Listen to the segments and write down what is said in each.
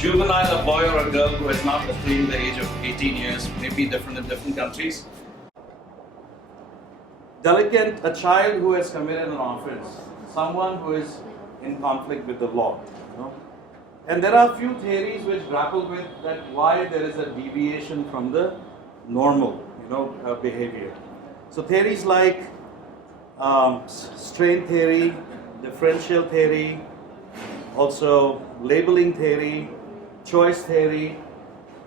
Juvenile, a boy or a girl who has not attained the age of 18 years, may be different in different countries. Delinquent, a child who has committed an offense, someone who is in conflict with the law. And there are a few theories which grapple with that why there is a deviation from the normal, behavior. So theories like strain theory, differential theory, also labeling theory, choice theory,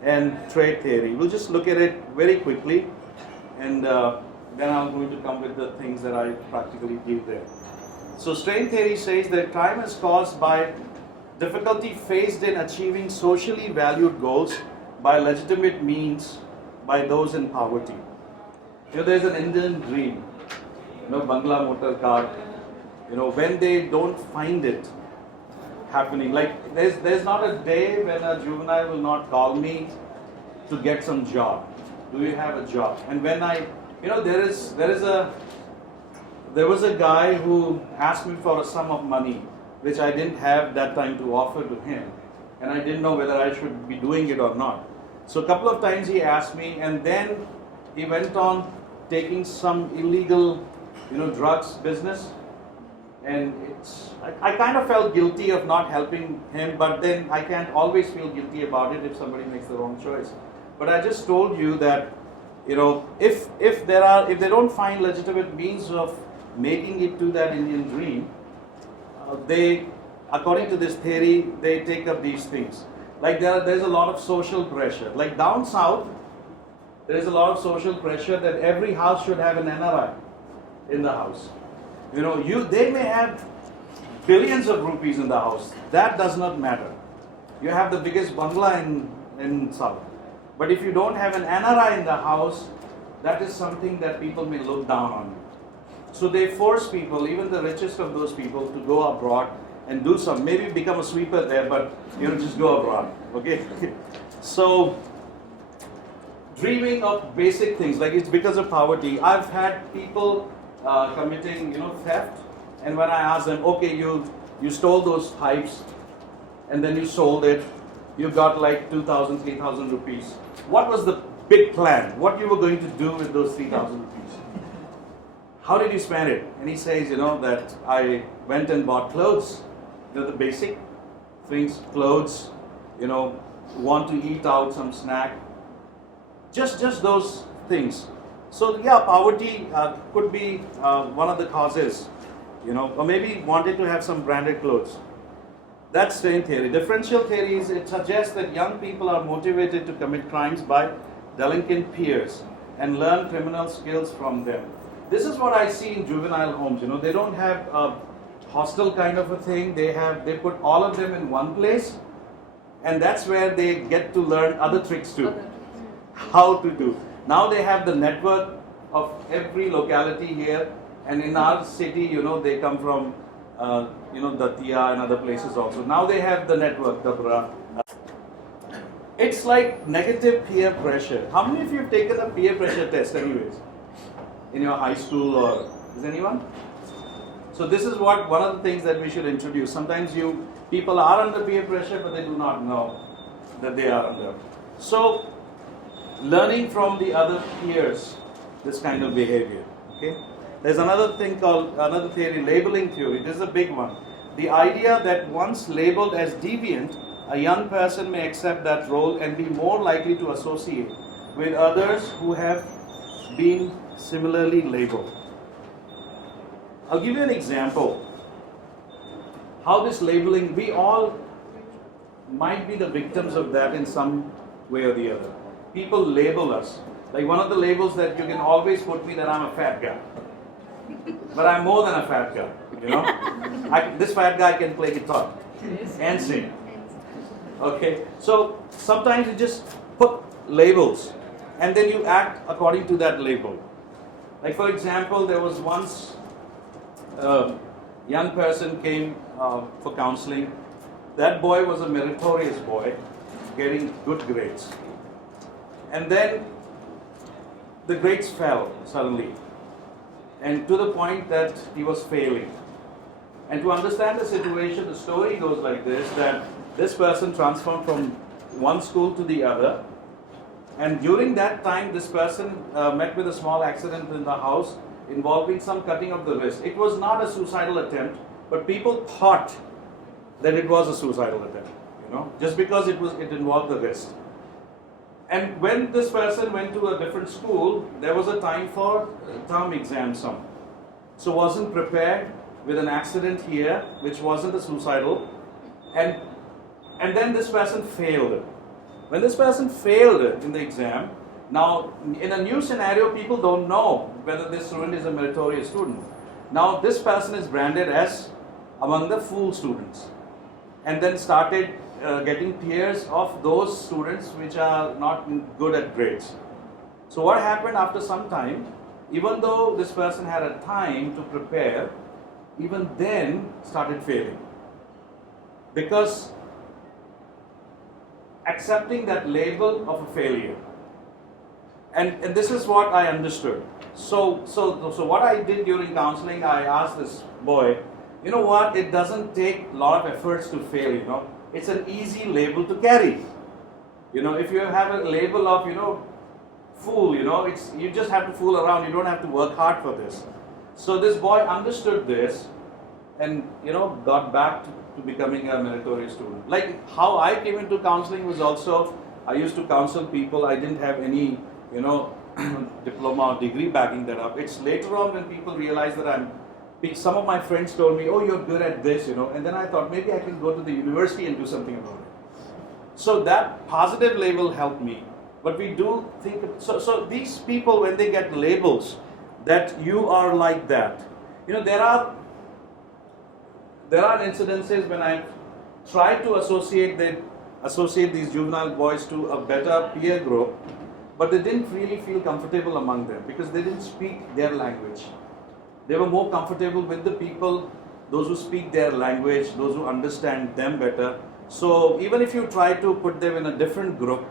and trait theory. We'll just look at it very quickly, and then I'm going to come with the things that I practically do there. So strain theory says that crime is caused by difficulty faced in achieving socially valued goals by legitimate means by those in poverty. There's an Indian dream, Bangla motor car, when they don't find it happening. Like there's not a day when a juvenile will not call me to get some job. Do you have a job? And when there was a guy who asked me for a sum of money which I didn't have that time to offer to him, and I didn't know whether I should be doing it or not. So a couple of times he asked me, and then he went on taking some illegal, drugs business, and I kind of felt guilty of not helping him, but then I can't always feel guilty about it if somebody makes the wrong choice. But I just told you that, if they don't find legitimate means of making it to that Indian dream, they, according to this theory, they take up these things. Like there's a lot of social pressure. Like down south, there is a lot of social pressure that every house should have an NRI in the house. They may have billions of rupees in the house. That does not matter. You have the biggest bungalow in south. But if you don't have an NRI in the house, that is something that people may look down on you. So they force people, even the richest of those people, to go abroad and do some, maybe become a sweeper there, but just go abroad. Okay? So dreaming of basic things, like it's because of poverty. I've had people committing, theft, and when I ask them, okay, you stole those pipes, and then you sold it, you got like 2,000, 3,000 rupees. What was the big plan? What you were going to do with those 3,000 rupees? How did you spend it? And he says, that I went and bought clothes, the basic things, clothes, want to eat out some snack, just those things. So yeah, poverty could be one of the causes, or maybe wanted to have some branded clothes. That's strain theory. Differential theory it suggests that young people are motivated to commit crimes by delinquent peers and learn criminal skills from them. This is what I see in juvenile homes. They don't have a hostel kind of a thing. They put all of them in one place, and that's where they get to learn other tricks too. How to do. Now they have the network of every locality here, and in our city, they come from Datia and other places also. Now they have the network, It's like negative peer pressure. How many of you have taken a peer pressure test anyways? In your high school, or is anyone? So this is one of the things that we should introduce. Sometimes people are under peer pressure, but they do not know that they are under. So learning from the other peers, this kind of behavior. Okay. There's another theory, labeling theory. This is a big one. The idea that once labeled as deviant, a young person may accept that role and be more likely to associate with others who have been similarly labeled. I'll give you an example. How this labeling, we all might be the victims of that in some way or the other. People label us. Like one of the labels that you can always put me that I'm a fat guy. But I'm more than a fat guy, this fat guy can play guitar and sing. Okay, so sometimes you just put labels and then you act according to that label. Like for example, there was once a young person came for counseling. That boy was a meritorious boy, getting good grades. And then the grades fell suddenly, and to the point that he was failing. And to understand the situation, the story goes like this, that this person transferred from one school to the other, and during that time this person met with a small accident in the house involving some cutting of the wrist. It was not a suicidal attempt, but people thought that it was a suicidal attempt, just because it involved the wrist. And when this person went to a different school, there was a time for term exam sum. So wasn't prepared with an accident here, which wasn't a suicidal, and then this person failed. When this person failed in the exam, now in a new scenario, people don't know whether this student is a meritorious student. Now this person is branded as among the fool students, and then started getting tears of those students which are not good at grades. So what happened after some time, even though this person had a time to prepare, even then started failing. Because accepting that label of a failure. And this is what I understood. So what I did during counseling, I asked this boy, you know what, it doesn't take a lot of efforts to fail, It's an easy label to carry. If you have a label of, fool, you just have to fool around, you don't have to work hard for this. So this boy understood this and, got back to becoming a meritorious student. Like how I came into counseling was also, I used to counsel people, I didn't have any, diploma or degree backing that up. It's later on when people realize that some of my friends told me, oh, you're good at this, and then I thought maybe I can go to the university and do something about it. So that positive label helped me. But we do think, so these people, when they get labels that you are like that, there are incidences when I try to associate these juvenile boys to a better peer group, but they didn't really feel comfortable among them because they didn't speak their language. They were more comfortable with the people, those who speak their language, those who understand them better. So even if you try to put them in a different group,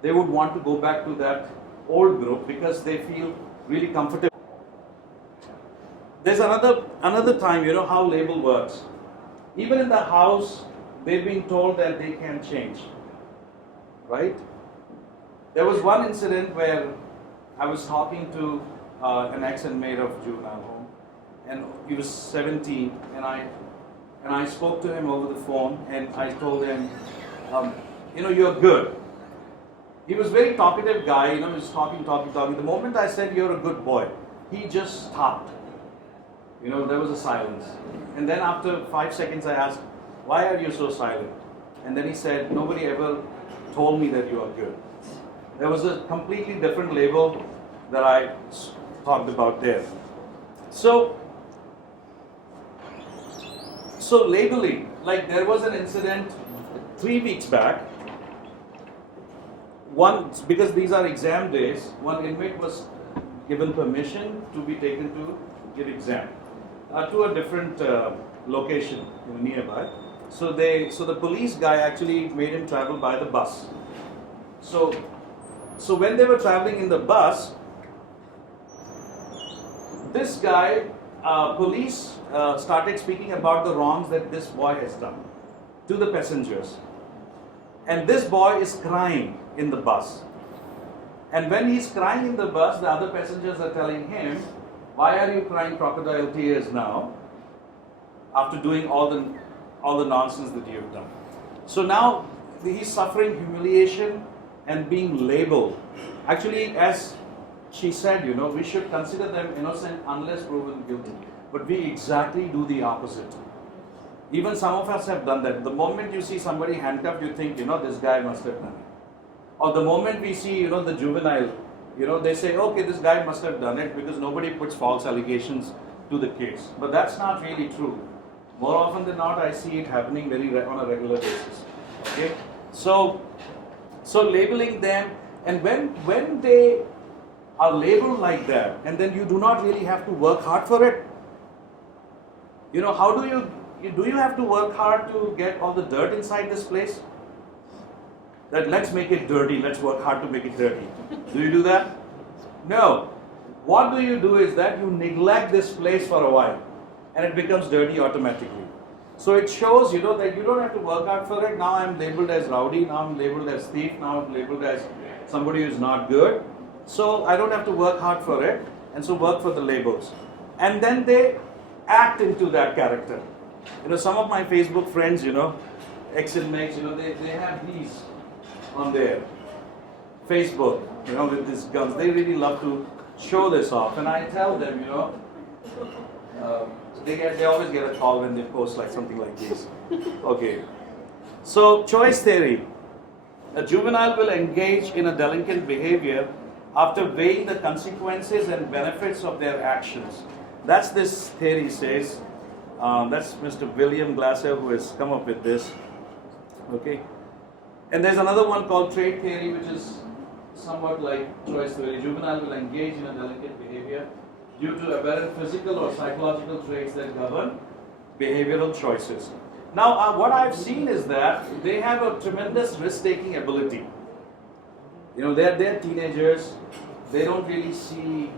they would want to go back to that old group because they feel really comfortable. There's another time, how label works. Even in the house, they've been told that they can change, right? There was one incident where I was talking to an ex-inmate of juvenile home, and he was 17, and I spoke to him over the phone, and I told him, you're good. He was a very talkative guy, he was talking. The moment I said, you're a good boy, he just stopped. There was a silence. And then after 5 seconds, I asked, why are you so silent? And then he said, nobody ever told me that you are good. There was a completely different label that I talked about there. So labeling, like there was an incident 3 weeks back. Because these are exam days, one inmate was given permission to be taken to give exam to a different location nearby. So the police guy actually made him travel by the bus. So when they were traveling in the bus, this guy, police started speaking about the wrongs that this boy has done to the passengers. And this boy is crying in the bus. And when he's crying in the bus, the other passengers are telling him, why are you crying crocodile tears now after doing all the nonsense that you have done? So now he's suffering humiliation and being labeled. Actually, as she said, we should consider them innocent unless proven guilty. But we exactly do the opposite. Even some of us have done that. The moment you see somebody handcuffed, you think, this guy must have done it. Or the moment we see, the juvenile, they say, okay, this guy must have done it because nobody puts false allegations to the case. But that's not really true. More often than not, I see it happening on a regular basis. Okay? So labeling them, and when they are labeled like that, and then you do not really have to work hard for it. How do you have to work hard to get all the dirt inside this place? That let's make it dirty, let's work hard to make it dirty. Do you do that? No. What do you do is that you neglect this place for a while. and it becomes dirty automatically. So it shows, that you don't have to work hard for it. Now I'm labeled as rowdy, now I'm labeled as thief, now I'm labeled as somebody who's not good. So I don't have to work hard for it, and so work for the labels. And then they act into that character. Some of my Facebook friends, ex-inmates, they have these on their Facebook, with these guns. They really love to show this off. And I tell them, they always get a call when they post like something like this. Okay. So, choice theory. A juvenile will engage in a delinquent behavior after weighing the consequences and benefits of their actions. That's this theory says. That's Mr. William Glasser who has come up with this. Okay. And there's another one called trait theory, which is somewhat like choice theory. Juvenile will engage in a delinquent behavior due to aberrant physical or psychological traits that govern behavioral choices. Now, what I've seen is that they have a tremendous risk-taking ability. They're teenagers. They don't really see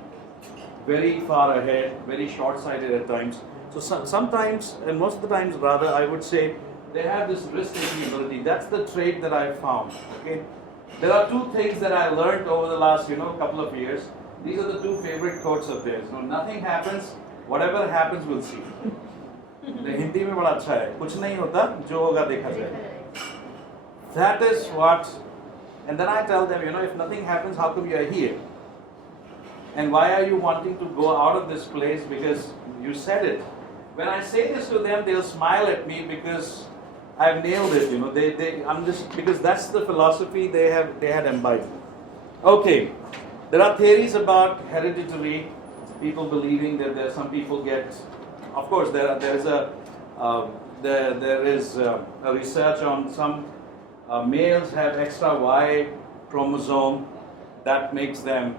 very far ahead, very short-sighted at times. So sometimes, and most of the times rather, I would say, they have this risk-taking ability. That's the trait that I found. Okay, there are two things that I learned over the last, couple of years. These are the two favorite quotes of theirs. Nothing happens, whatever happens, we'll see. Hindi में बड़ा अच्छा है, कुछ नहीं होता, जो होगा देखा जाएगा. That is what, and then I tell them, if nothing happens, how come you are here? And why are you wanting to go out of this place? Because you said it. When I say this to them, they'll smile at me because I've nailed it. I'm just, because that's the philosophy they had imbibed. Okay, there are theories about hereditary, people believing that there some people get. Of course, there is a research on some males have extra Y chromosome that makes them,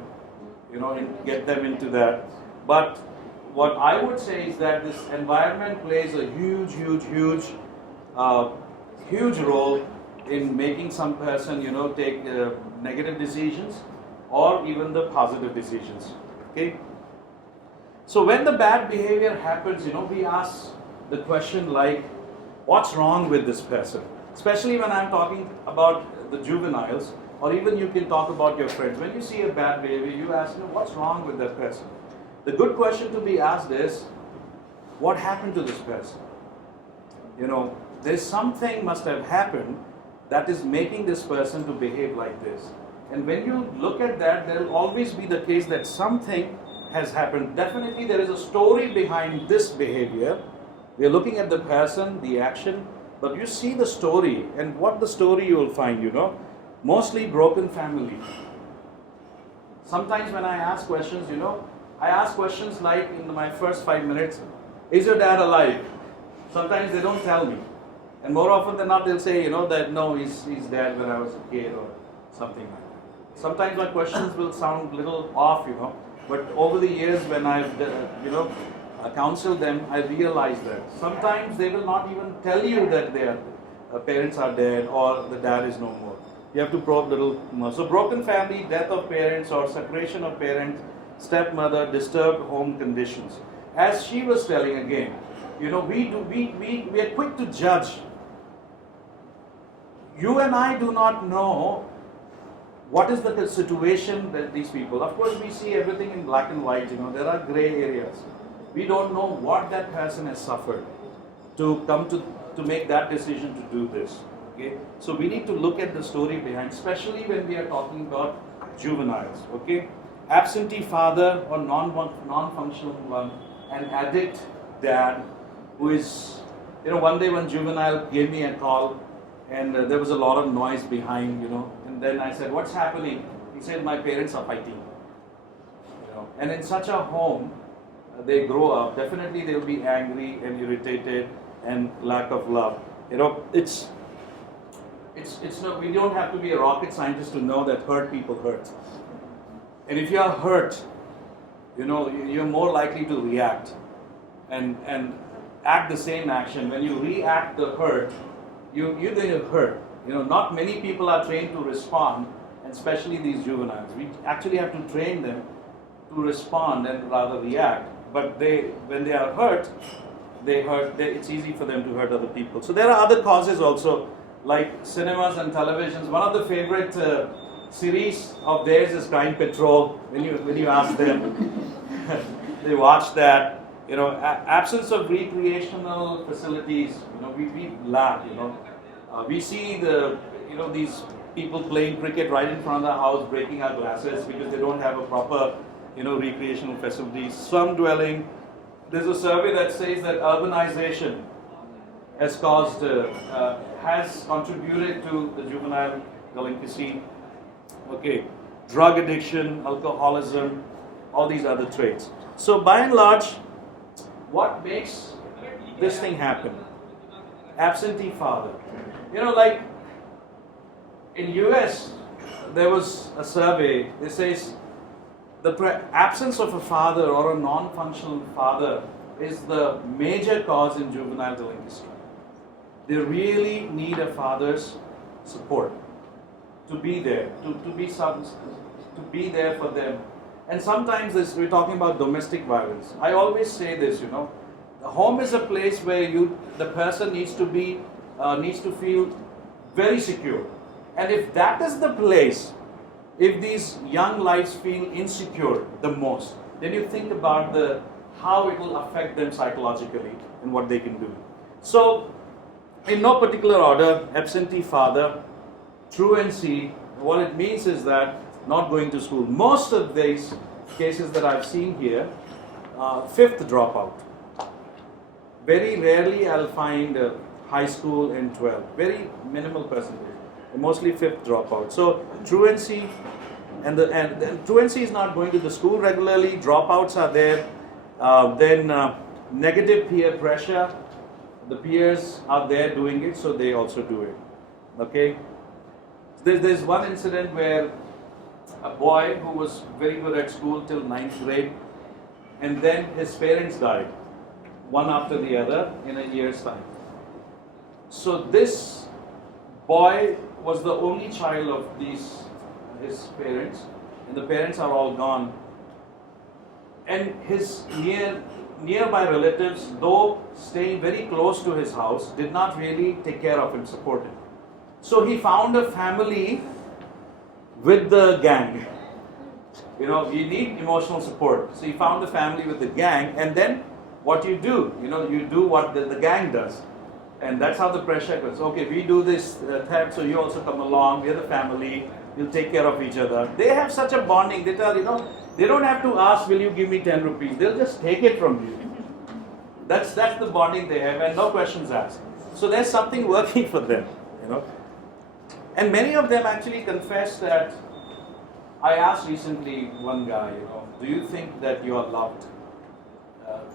get them into that. But what I would say is that this environment plays a huge role in making some person, take negative decisions or even the positive decisions. Okay. So when the bad behavior happens, we ask the question like, what's wrong with this person? Especially when I'm talking about the juveniles, or even you can talk about your friends. When you see a bad behavior, you ask, what's wrong with that person? The good question to be asked is, what happened to this person? There's something must have happened that is making this person to behave like this. And when you look at that, there will always be the case that something has happened. Definitely there is a story behind this behavior. We are looking at the person, the action, but you see the story, and what the story you will find, mostly broken family. Sometimes when I ask questions, I ask questions like in my first 5 minutes, is your dad alive? Sometimes they don't tell me. And more often than not, they'll say, that no, he's dead when I was a kid or something like that. Sometimes my questions will sound a little off, but over the years when I've, counseled them, I realized that sometimes they will not even tell you that their parents are dead or the dad is no more. You have to probe a little more. So broken family, death of parents or separation of parents, stepmother, disturbed home conditions. As she was telling again, we are quick to judge. You and I do not know what is the situation that these people. Of course, we see everything in black and white. There are gray areas. We don't know what that person has suffered to come to make that decision to do this. Okay, so we need to look at the story behind, especially when we are talking about juveniles. Okay, absentee father or non-functional one, an addict dad who is, one day one juvenile gave me a call and there was a lot of noise behind, and then I said, what's happening? He said, my parents are fighting. And in such a home, they grow up, definitely they'll be angry and irritated and lack of love. It's no, we don't have to be a rocket scientist to know that hurt people hurt. And if you are hurt, you're more likely to react and act the same action. When you react the hurt, you're going to hurt. Not many people are trained to respond, and especially these juveniles. We actually have to train them to respond and rather react. but when they are hurt, it's easy for them to hurt other people. So there are other causes also, like cinemas and televisions. One of the favorite series of theirs is Crime Patrol. When you ask them, they watch that. Absence of recreational facilities. We lack. We see these people playing cricket right in front of the house, breaking our glasses because they don't have a proper recreational facilities. Slum dwelling. There's a survey that says that urbanization has contributed to the juvenile delinquency. Okay, drug addiction, alcoholism, all these other traits. So by and large, what makes this thing happen? Absentee father. Like in US, there was a survey that says the absence of a father or a non-functional father is the major cause in juvenile delinquency. They really need a father's support to be there, to be there for them. And sometimes we're talking about domestic violence. I always say this, the home is a place where the person needs to feel very secure. And if that is the place, if these young lives feel insecure the most, then you think about how it will affect them psychologically and what they can do. So, in no particular order, absentee father, truancy, what it means is that not going to school. Most of these cases that I've seen here, fifth dropout. Very rarely I'll find high school and 12. Very minimal percentage. Mostly fifth dropout. So truancy, and truancy is not going to the school regularly. Dropouts are there. Then negative peer pressure. The peers are there doing it, so they also do it. Okay. There's one incident where a boy who was very good at school till 9th grade, and then his parents died, one after the other in a year's time. So this boy was the only child of his parents, and the parents are all gone. And his nearby relatives, though staying very close to his house, did not really take care of him, support him. So he found a family with the gang. You need emotional support. So he found a family with the gang, and then what you do, you do what the gang does. And that's how the pressure goes. Okay, we do this theft, so you also come along. We're the family. We'll take care of each other. They have such a bonding. They don't have to ask, will you give me 10 rupees? They'll just take it from you. That's the bonding they have, and no questions asked. So there's something working for them, And many of them actually confess that. I asked recently one guy, do you think that you are loved?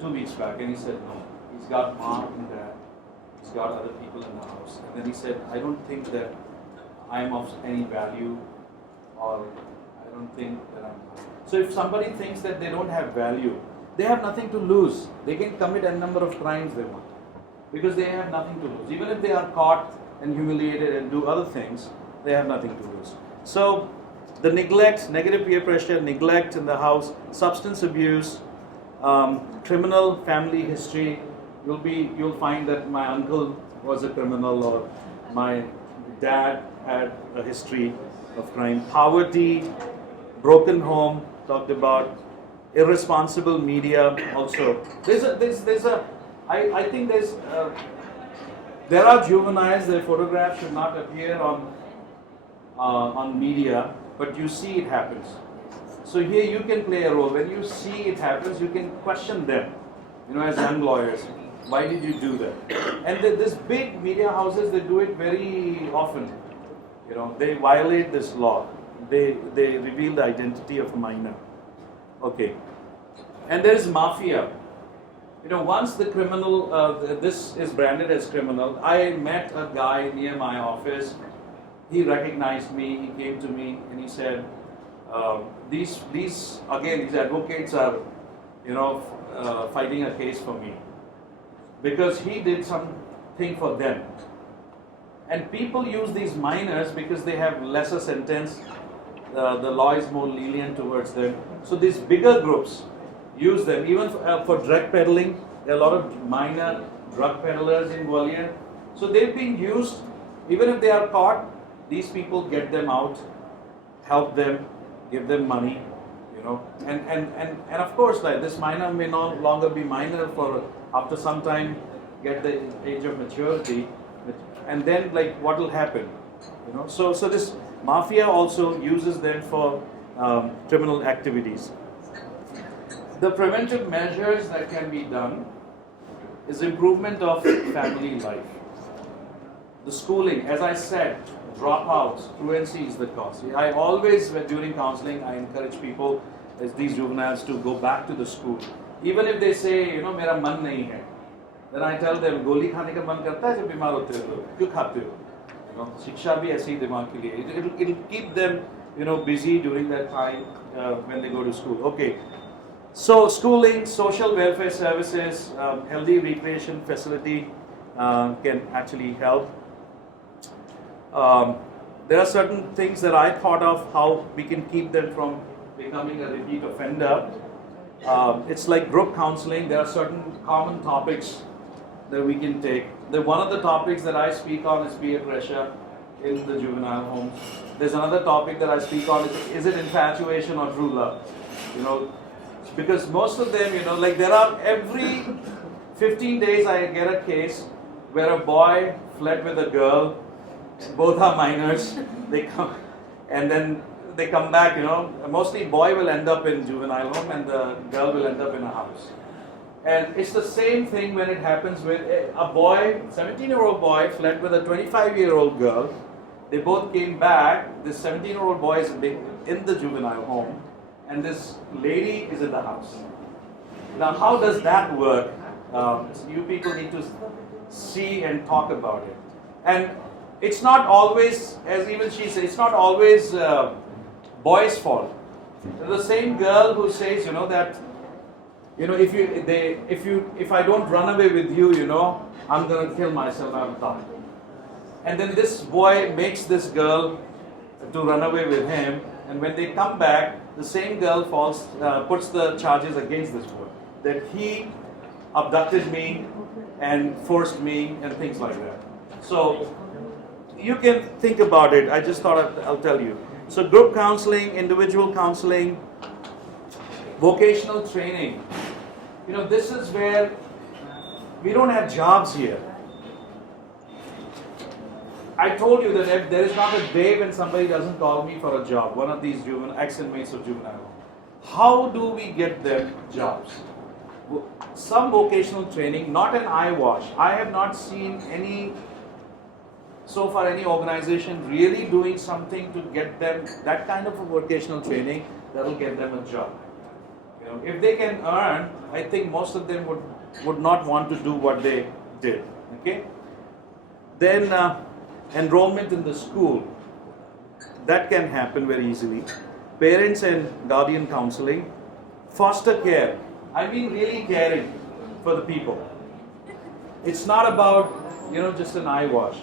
2 weeks back, and he said no. He's got mom and dad. He's got other people in the house. And then he said, I don't think that I'm of any value, or I don't think that I'm. So if somebody thinks that they don't have value, they have nothing to lose. They can commit a number of crimes they want, because they have nothing to lose. Even if they are caught and humiliated and do other things, they have nothing to lose. So the neglect, negative peer pressure, neglect in the house, substance abuse, criminal family history. You'll find that my uncle was a criminal, or my dad had a history of crime. Poverty, broken home, talked about. Irresponsible media also. I think there are juveniles, their photographs should not appear on media, but you see it happens. So here you can play a role. When you see it happens, you can question them, as young lawyers. Why did you do that? And these big media houses, they do it very often. They violate this law. They reveal the identity of a minor. Okay. And there is mafia. Once the criminal, this is branded as criminal. I met a guy near my office. He recognized me. He came to me and he said, these advocates are, fighting a case for me, because he did something for them. And people use these minors because they have lesser sentence. The law is more lenient towards them. So these bigger groups use them. Even for drug peddling, there are a lot of minor drug peddlers in Gwalior. So they've been used, even if they are caught, these people get them out, help them, give them money, you know. And of course, like, this minor may no longer be minor for after some time, get the age of maturity, and then like what will happen, you know. So this mafia also uses them for criminal activities. The preventive measures that can be done is improvement of family life. The schooling, as I said, dropouts, truancy is the cause. I always, during counseling, I encourage people, as these juveniles, to go back to the school. Even if they say, you know, मेरा मन नहीं है, then I tell them, गोली खाने का मन करता है जब बीमार होते हो तो क्यों खाते हो? You know, शिक्षा भी ऐसी दिमाग के लिए. It'll keep them, you know, busy during that time when they go to school. Okay. So schooling, social welfare services, healthy recreation facility can actually help. There are certain things that I thought of how we can keep them from becoming a repeat offender. It's like group counseling. There are certain common topics that we can take. One of the topics that I speak on is peer pressure in the juvenile homes. There's another topic that I speak on, is it infatuation or true love? You know, because most of them, you know, like there are every 15 days I get a case where a boy fled with a girl, both are minors, they come, and then they come back, you know, mostly boy will end up in juvenile home and the girl will end up in a house. And it's the same thing when it happens with a boy, 17-year-old boy fled with a 25-year-old girl. They both came back. This 17-year-old boy is in the juvenile home and this lady is in the house. Now, how does that work? You people need to see and talk about it. And it's not always, as even she said, it's not always boy's fault. The same girl who says, you know, that, you know, if I don't run away with you, you know, I'm gonna kill myself, I'm done. And then this boy makes this girl to run away with him, and when they come back, the same girl puts the charges against this boy, that he abducted me and forced me and things like that. So you can think about it. I just thought I'll tell you. So group counseling, individual counseling, vocational training. You know, this is where we don't have jobs here. I told you that there is not a day when somebody doesn't call me for a job, one of these ex-inmates of juvenile. How do we get them jobs? Some vocational training, not an eye wash. I have not seen so far any organization really doing something to get them that kind of a vocational training that will get them a job. You know, if they can earn, I think most of them would not want to do what they did. Okay. Then enrollment in the school, that can happen very easily. Parents and guardian counseling, foster care. I mean really caring for the people. It's not about, you know, just an eye wash.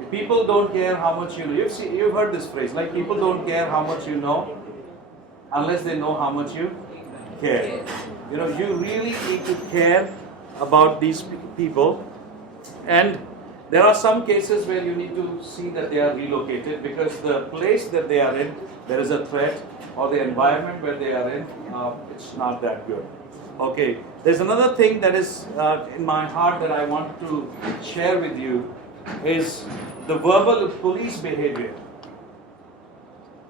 If people don't care how much you know, you've heard this phrase, like people don't care how much you know unless they know how much you care. You know, you really need to care about these people, and there are some cases where you need to see that they are relocated because the place that they are in, there is a threat, or the environment where they are in, it's not that good. Okay, there's another thing that is in my heart that I want to share with you is the verbal police behavior.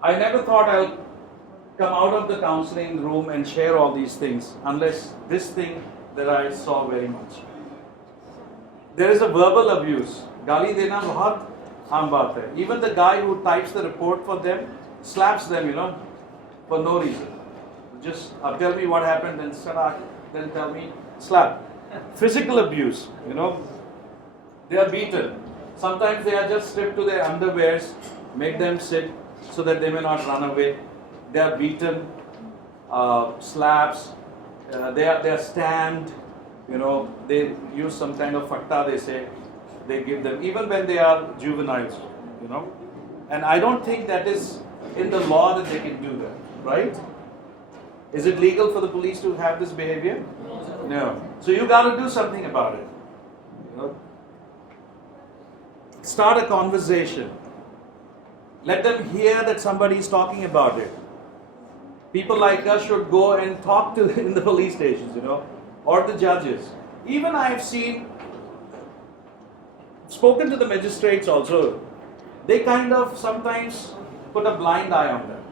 I never thought I'll come out of the counseling room and share all these things unless this thing that I saw very much. There is a verbal abuse. Gali dena bahut aam baat hai. Even the guy who types the report for them slaps them, you know, for no reason. Just tell me what happened, then tell me, slap. Physical abuse, you know, they are beaten. Sometimes they are just stripped to their underwears, make them sit so that they may not run away. They are beaten, slaps, they are stamped, you know, they use some kind of fatta, they say, they give them, even when they are juveniles, you know. And I don't think that is in the law that they can do that, right? Is it legal for the police to have this behavior? No. So you got to do something about it. You know? Start a conversation. Let them hear that somebody is talking about it. People like us should go and talk to in the police stations, you know, or the judges. Even I have spoken to the magistrates also. They kind of sometimes put a blind eye on them,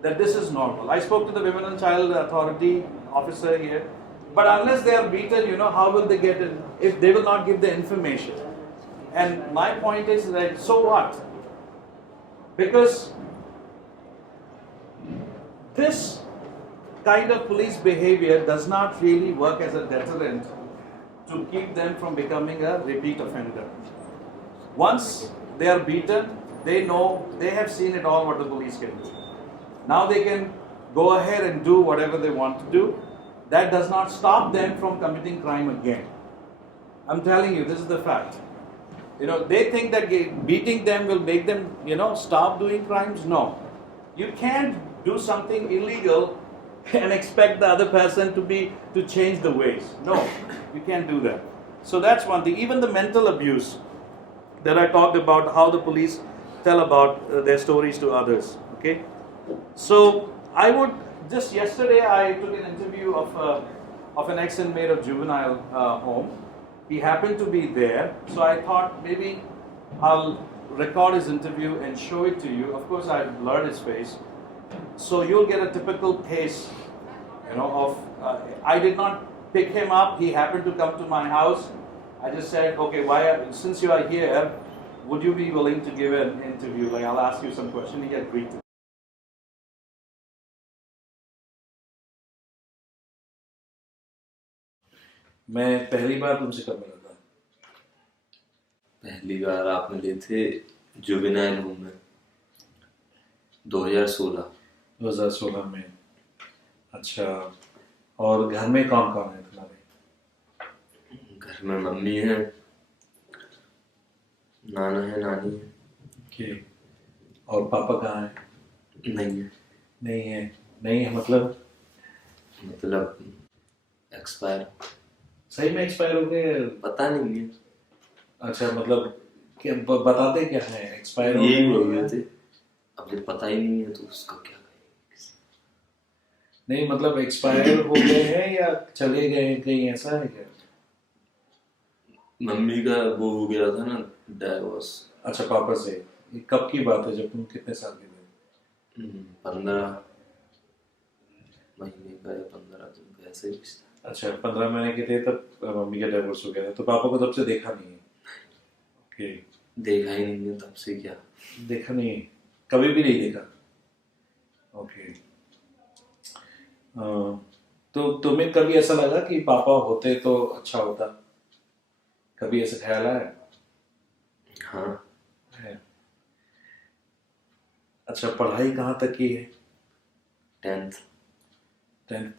that this is normal. I spoke to the Women and Child Authority officer here, but unless they are beaten, you know, how will they get it if they will not give the information? And my point is that, so what? Because this kind of police behavior does not really work as a deterrent to keep them from becoming a repeat offender. Once they are beaten, they know, they have seen it all what the police can do. Now they can go ahead and do whatever they want to do. That does not stop them from committing crime again. I'm telling you, this is the fact. You know, they think that beating them will make them, you know, stop doing crimes. No. You can't do something illegal and expect the other person to change the ways. No, you can't do that. So that's one thing. Even the mental abuse that I talked about, how the police tell about their stories to others. Okay. So I would just yesterday I took an interview of an ex-inmate of juvenile home. He happened to be there, so I thought maybe I'll record his interview and show it to you. Of course, I blurred his face, so you'll get a typical case, you know, of I did not pick him up. He happened to come to my house. I just said, okay, since you are here, would you be willing to give an interview? Like, I'll ask you some questions. He agreed to. मैं पहली बार तुमसे कब मिला था? पहली बार आप मिले थे जुवेनाइल होम में 2016 में। अच्छा, और घर में कौन कौन है तुम्हारे? घर में मम्मी है, नाना है, नानी है। Okay. और पापा कहाँ है? नहीं है मतलब एक्सपायर। सही में एक्सपायर हो गए? पता नहीं है। अच्छा, मतलब क्या बताते क्या है? एक्सपायर हो गए थे। अब जब पता ही नहीं है तो उसका क्या करें? नहीं मतलब एक्सपायर हो गए हैं या चले गए हैं कहीं, ऐसा है क्या? मम्मी का वो हो गया था ना, डाइवोर्स। अच्छा, पापा से। कब की बात है? जब तुम कितने साल के थे? 15 महीने का या 15 दिन का, ऐसे ही कुछ था। अच्छा, 15 महीने के थे तब मम्मी का डाइवोर्स हो गया था, तो पापा को तब से देखा नहीं है? ओके। देखा ही नहीं है तब से। क्या देखा नहीं? कभी भी नहीं देखा? ओके। तो तुम्हें कभी ऐसा लगा कि पापा होते तो अच्छा होता? कभी ऐसा ख्याल आया? हाँ है। अच्छा, पढ़ाई कहाँ तक की है? 10th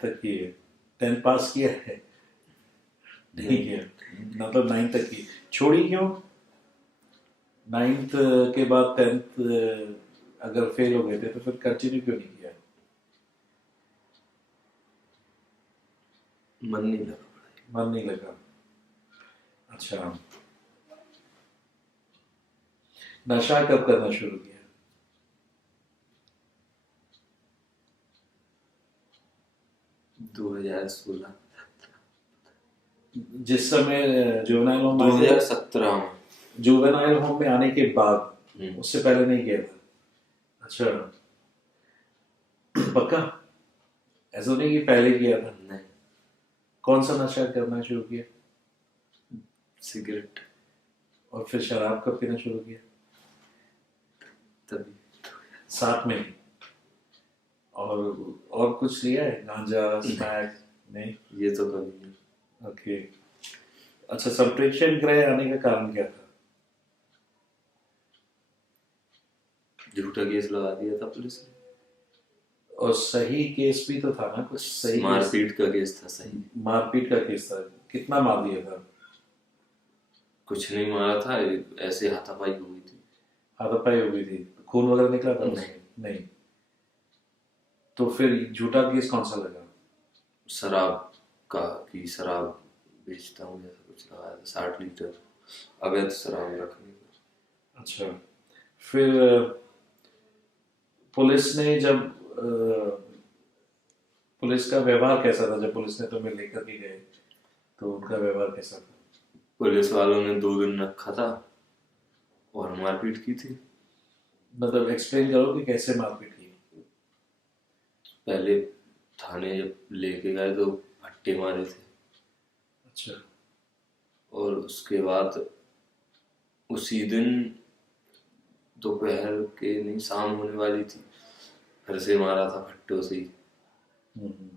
तक की है। 10th पास किया है? नहीं किया, मतलब 9th तक की। छोड़ी क्यों? 9th के बाद 10th अगर फेल हो गए थे तो फिर कंटिन्यू क्यों नहीं किया? मन नहीं लगा। अच्छा, नशा कब करना शुरू किया? 2016। जिस समय जुवेनाइल होम 2017 में। जुवेनाइल होम में आने के बाद, उससे पहले नहीं किया था? अच्छा, पक्का? ऐसा नहीं कि पहले किया था? नहीं। कौन सा नशा करना शुरू किया? सिगरेट। और फिर शराब कब पीना शुरू किया? तभी। साथ में? और कुछ लिया है? गांजा, स्मैक? नहीं, ये तो कभी नहीं। ओके। अच्छा, संप्रेक्षण गृह आने का कारण क्या था? झूठा केस लगा दिया था पुलिस ने। और सही केस भी तो था ना कुछ? सही मारपीट का केस था। सही मारपीट का केस था। कितना मार दिया था? कुछ नहीं मारा था, ऐसे हाथापाई हो गई थी। हाथापाई हो गई थी? खून वगैरह निकला था? नहीं। तो फिर झूठा केस कौन सा लगा? शराब का, कि शराब बेचता हूँ ऐसा कुछ लगाया था, 60 लीटर अवैध शराब रखने का। अच्छा, फिर पुलिस ने जब पुलिस का व्यवहार कैसा था जब पुलिस ने तुम्हें लेकर के गए, तो उनका व्यवहार कैसा था? पुलिस वालों ने 2 दिन रखा था और मारपीट की थी। मतलब एक्सप्लेन करो कि कैसे मारपीट की। पहले थाने जब लेके गए तो फट्टे मारे थे, अच्छा, और उसके बाद उसी दिन दोपहर के नहीं, शाम होने वाली थी, फिर से मारा था फट्टों से ही। हम्म,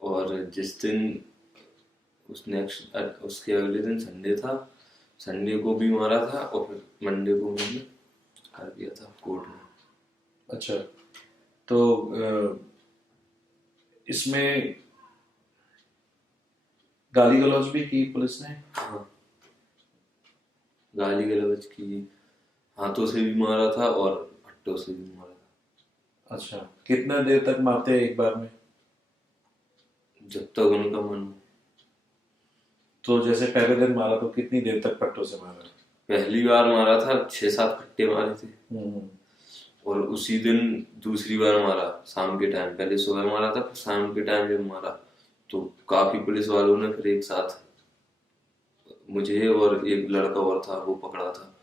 और जिस दिन उसके अगले दिन संडे था, संडे को भी मारा था, और फिर मंडे को मैंने कर दिया था कोर्ट में। अच्छा, तो इसमें गाली गलौज भी की पुलिस ने? हाँ, गाली गलौज की, हाथों से भी मारा था और फट्टों से भी मारा था। अच्छा, कितना देर तक मारते हैं एक बार में? जब तक उनका मन हो। तो जैसे पहले दिन मारा तो कितनी देर तक पट्टों से मारा? पहली बार मारा था 6-7 फट्टे मारे थे, हम्म, और उसी दिन दूसरी बार मारा शाम के टाइम। पहले सुबह मारा था, फिर शाम के टाइम जब मारा तो काफी पुलिस वालों ने फिर एक साथ मुझे और एक लड़का और था वो पकड़ा था,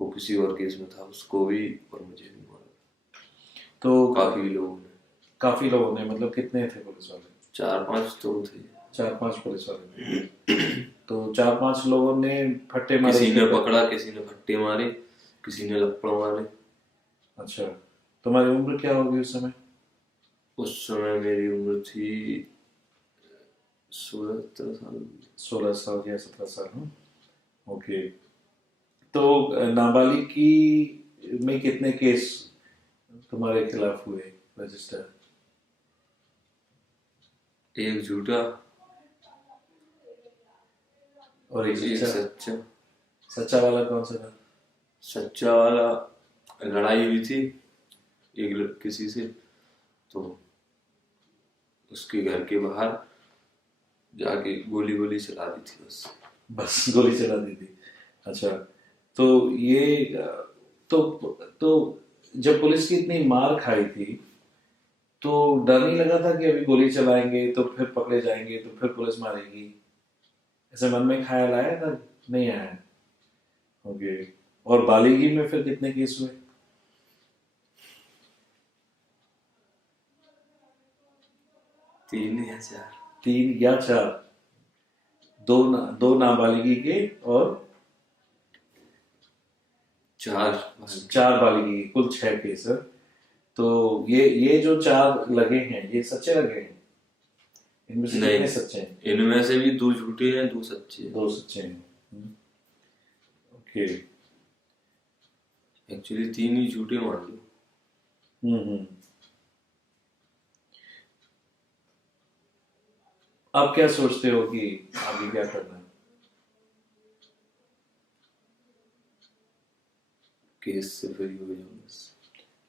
वो किसी और केस में था, उसको भी और मुझे भी मारा। तो काफी लोगों ने, मतलब कितने थे पुलिस वाले? 4-5 तो थे। 4-5 पुलिस वाले थे। तो 4-5 लोगों ने फट्टे मारे? किसी ने पकड़ा, किसी ने फट्टे मारे, किसी ने लपड़ मारे। अच्छा, तुम्हारी उम्र क्या होगी उस समय? उस समय मेरी उम्र थी 16-17 साल। 16 साल या 17 साल। ओके, तो नाबालिग की में कितने केस तुम्हारे खिलाफ हुए रजिस्टर? एक झूठा और एक एक सच्चा? सच्चा। सच्चा वाला कौन सा था? सच्चा वाला, लड़ाई हुई थी किसी से, तो उसके घर के बाहर जाके गोली चला दी थी बस गोली चला दी थी। अच्छा, तो ये तो तो जब पुलिस की इतनी मार खाई थी तो डर नहीं लगा था कि अभी गोली चलाएंगे तो फिर पकड़े जाएंगे तो फिर पुलिस मारेगी? ऐसे मन में ख्याल आया था? नहीं आया? ओके, और बालिगी में फिर कितने केस हुए? 3 या 4। 3 या 4? दो नाबालिगी के और 4 बालिगी के, कुल 6 केस है। तो ये जो 4 लगे हैं ये सच्चे लगे हैं? इनमें से कितने सच्चे हैं? इनमें से भी 2 झूठे हैं, 2 सच्चे हैं। 2 सच्चे हैं। ओके। एक्चुअली 3 ही झूठे मान लो। अब क्या सोचते हो कि आगे क्या करना है? केस से फ्री हो जाओ बस।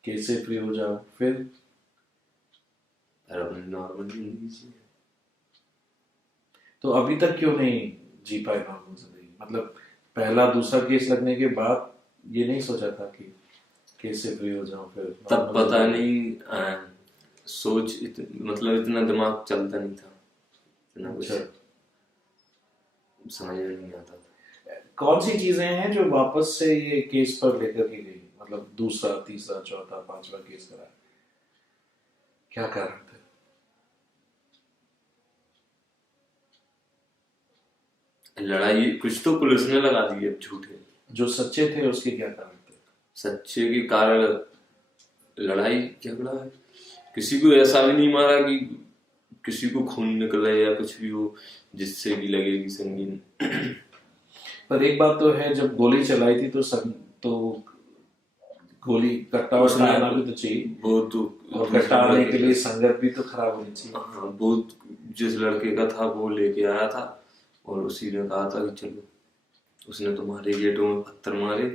केस से फ्री हो जाओ, फिर अपनी नॉर्मल जिंदगी जी। तो अभी तक क्यों नहीं जी पाए नॉर्मल जिंदगी? मतलब पहला दूसरा केस लगने के बाद ये नहीं सोचा था कि केस से फ्री हो जाऊं फिर? तब पता नहीं मतलब इतना दिमाग चलता नहीं था, इतना कुछ समझ में नहीं आता था। कौन सी चीजें हैं जो वापस से ये केस पर लेकर के गई, मतलब दूसरा तीसरा चौथा पांचवा केस करा? क्या कारण थे? लड़ाई कुछ तो पुलिस ने लगा दी है झूठे। जो सच्चे थे उसके क्या कारण थे? सच्चे के कारण लड़ाई झगड़ा है। किसी को ऐसा भी नहीं मारा कि किसी को खून निकले या कुछ भी हो जिससे भी लगेगी संगीन। पर एक बात तो है, जब गोली चलाई थी तो गोली कट्टा आना भी तो चाहिए, वो तो, और कट्टा आने के लिए संगत भी तो खराब होनी चाहिए। हाँ, वो जिस लड़के का था वो लेके आया था और उसी ने कहा था कि चलो, उसने तुम्हारे गेटों में पत्थर मारे,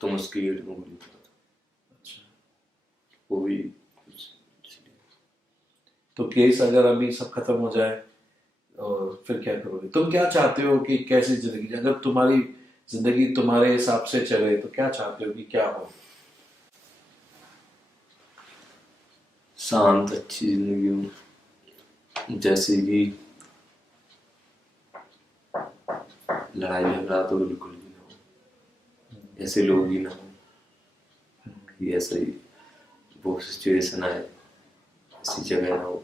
तुम उसके गेट में गोली मारा। अच्छा, वो भी तो केस अगर अभी सब खत्म हो जाए और फिर क्या करोगे? तुम क्या चाहते हो कि कैसी जिंदगी, अगर तुम्हारी जिंदगी तुम्हारे हिसाब से चले तो क्या चाहते हो कि क्या हो? शांत अच्छी जिंदगी हो, जैसे कि लड़ाई झगड़ा तो बिल्कुल भी ना हो, ऐसे लोग ही ना हो कि ऐसे ही वो सिचुएशन आए, ऐसी जगह ना हो।